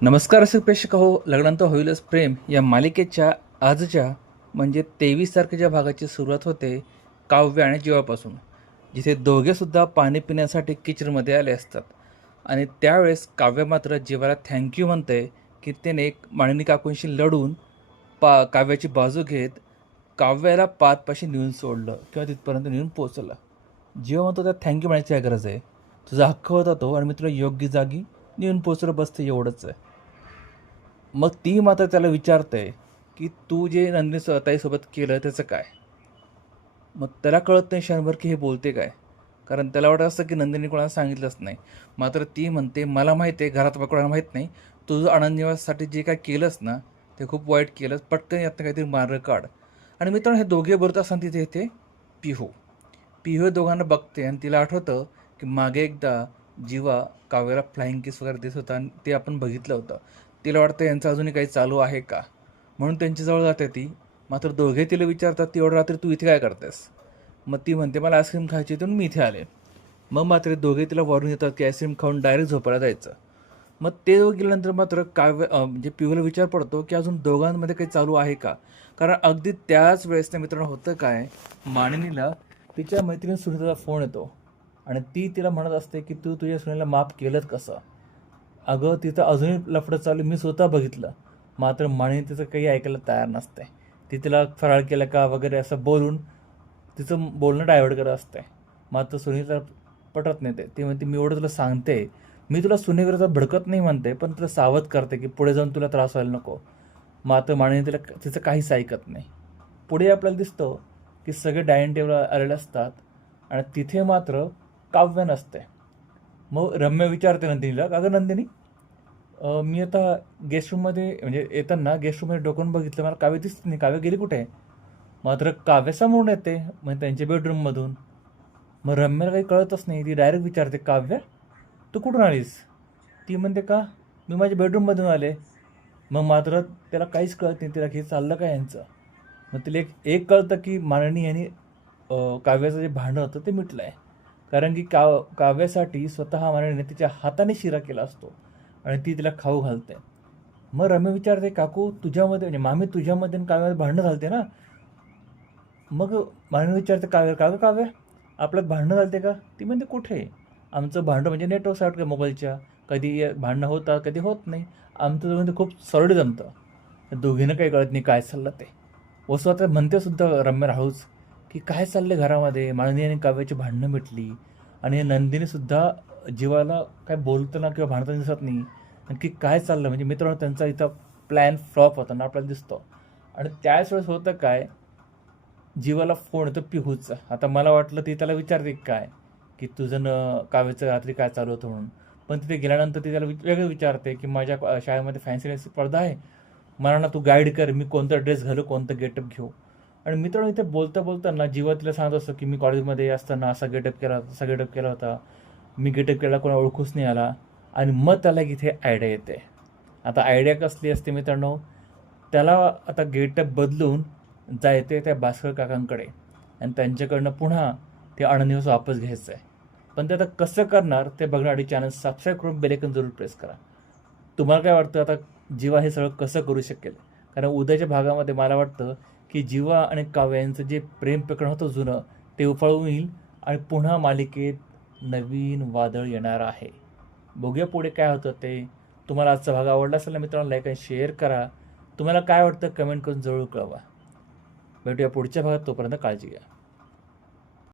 नमस्कार असे प्रेक्षक हो लग्नांत होईलच प्रेम या मालिकेच्या आजच्या म्हणजे तेवीस तारखेच्या भागाची सुरुवात होते काव्य आणि जीवापासून जिथे दोघेसुद्धा पाणी पिण्यासाठी किचनमध्ये आले असतात. आणि त्यावेळेस काव्य मात्र जीवाला थँक्यू म्हणते की त्याने एक माळिनी काकूंशी लढून पा काव्याची बाजू घेत काव्याला पाचपाशी नेऊन सोडलं किंवा तिथपर्यंत नेऊन पोचलं जीवा म्हणतो त्या थँक्यू म्हणायची गरज आहे? तुझा हक्क होता तो आणि मी तुला योग्य जागी नेऊन पोचलं बसतं एवढंच आहे. मग ती मात्र त्याला विचारते की तू जे नंदिनी ताईसोबत केलं त्याचं काय? मग त्याला कळत नाही क्षणभर की हे बोलते काय? कारण त्याला वाटत असतं की नंदिनी कोणाला सांगितलंच नाही. मात्र ती म्हणते मला माहिती आहे घरात कोणाला माहीत नाही. तुझं आनंदनिवाससाठी जे काय केलंस ना ते खूप वाईट केलंस. पटकन यातनं काहीतरी मार्ग काढ. आणि मित्रांनो हे दोघे बरोबर असताना तिथे येते पिहू. पिहू दोघांना बघते आणि तिला आठवतं की मागे एकदा जीवा काव्याला फ्लाइंग किस वगैरे देत होता आणि ते आपण बघितलं होतं. तिला वाटतं यांचं अजूनही काही चालू आहे का? म्हणून त्यांच्याजवळ जाते ती. मात्र दोघे तिला विचारतात ती एवढं रात्री तू इथे काय करतेस? मग ती म्हणते मला आईस्क्रीम खायची होती म्हणून मी इथे आले. मग मात्र दोघे तिला वरून येतात की आईस्क्रीम खाऊन डायरेक्ट झोपायला जायचं. मग ते गेल्यानंतर मात्र काव्य म्हणजे पिऊला विचार पडतो की अजून दोघांमध्ये काही चालू आहे का? कारण अगदी त्याच वेळेस त्या मित्रांनो होतं काय? माणिनीला तिच्या मैत्रिणी सुनीताचा फोन येतो. आणि ती तिला म्हणत असते की तू तुझ्या सुनेला माफ केलंच कसं? अगं तिथं अजूनही लफडं चालू आहे. मी स्वतः बघितलं. मात्र माणिनी तिचं काही ऐकायला तयार नसते. ती तिला फराळ केलं का वगैरे असं बोलून तिचं बोलणं डायव्हर्ट करत असते. मात्र सुनीता पटत नाही ते. ती म्हणते मी एवढं तुला सांगते. मी तुला सुनेविरोधात भडकत नाही म्हणते पण तुला सावध करते की पुढे जाऊन तुला त्रास व्हायला नको. मात्र माणिनी तिला तिचं काहीच ऐकत नाही. पुढे आपल्याला दिसतं की सगळे डायनिंग टेबल आलेले असतात. आणि तिथे मात्र काव्य नसते मग रम्य विचारते नंदिनीला का गं नंदिनी मी आता गेस्ट रूममध्ये म्हणजे येताना गेस्ट रूममध्ये डोकून बघितलं मला काव्य दिसत नाही. काव्य गेली कुठे? मात्र काव्य समोरून येते म्हणजे त्यांच्या बेडरूममधून. मग रम्याला काही कळतच नाही. ती डायरेक्ट विचारते काव्य तू कुठून आलीस? ती म्हणते का मी माझ्या बेडरूममधून आले. मग मात्र त्याला काहीच कळत नाही तिला की हे चाललं काय यांचं? मग तिला एक एक कळतं की माननी यांनी काव्याचं जे भांडं होतं ते मिटलं आहे कारण की काव काव्यासाठी स्वतः माननीने तिच्या हाताने शिरा केला असतो आणि ती तिला खाऊ घालते. मग रम्य विचारते काकू तुझ्यामध्ये म्हणजे मामी तुझ्यामध्ये आणि काव्यामध्ये भांडणं घालते ना? मग मानवी विचारते काव्य का गं काव्य? आपल्यात भांडणं घालते का? ती म्हणते कुठे? आमचं भांडं म्हणजे नेटवर्क साठ मोबाईलच्या? कधी भांडणं होतात कधी होत नाही. आमचं दोघांचं खूप सरळ जमतं. दोघीनं काही कळत नाही काय चाललं ते. वसू आता म्हणते सुद्धा रम्य राहूच. की काय चाललं घरामध्ये? माननी आणि काव्याची भांडणं मिटली. आणि नंदिनीसुद्धा जीवाला काय बोलताना किंवा भांडताना दिसत नाही. नक्की काय चाललं म्हणजे मित्रांनो त्यांचा इथं प्लॅन फ्लॉप होताना आपल्याला दिसतो. आणि त्याच वेळेस होतं काय? जीवाला फोन येतो पिहूचा. आता मला वाटलं ती त्याला विचारते काय? की तुझं न काव्याचं रात्री काय चालू होतं म्हणून. पण तिथे गेल्यानंतर ती त्याला वि- वेगळं विचारते की माझ्या शाळेमध्ये फॅन्सी स्पर्धा आहे. मला ना तू गाईड कर मी कोणता ड्रेस घालू कोणतं गेटअप घेऊ. आणि मित्रांनो इथे बोलता बोलताना जीवा तिला सांगत असतो की मी कॉलेजमध्ये असताना असा गेटअप केला होता तसा गेटअप केला होता. मी गेटअप केला कोणा ओळखूच नाही आला. आणि मग त्याला इथे आयडिया येते. आता आयडिया कसली असते मित्रांनो? त्याला आता गेटअप बदलून जायते त्या भास्कर काकांकडे. आणि त्यांच्याकडनं पुन्हा ते अणनिवास वापस घ्यायचं आहे पण ते आता कसं करणार ते बघण्यासाठी चॅनल सबस्क्राईब करून बेलेकन जरूर प्रेस करा. तुम्हाला काय वाटतं? आता जीवा हे सगळं कसं करू शकेल? कारण उद्याच्या भागामध्ये मला वाटतं की जीवा आणि काव्यांचं जे प्रेम प्रकरण होतं जुनं ते उफाळून येईल आणि पुन्हा मालिकेत नवीन वादळ येणार आहे. बघूया पुढे काय होतं ते. तुम्हाला आजचा भाग आवडला असेल ना मित्रांनो लाईक आणि शेअर करा. तुम्हाला काय वाटतं कमेंट करून जरूर कळवा. भेटूया पुढच्या भागात तोपर्यंत काळजी घ्या.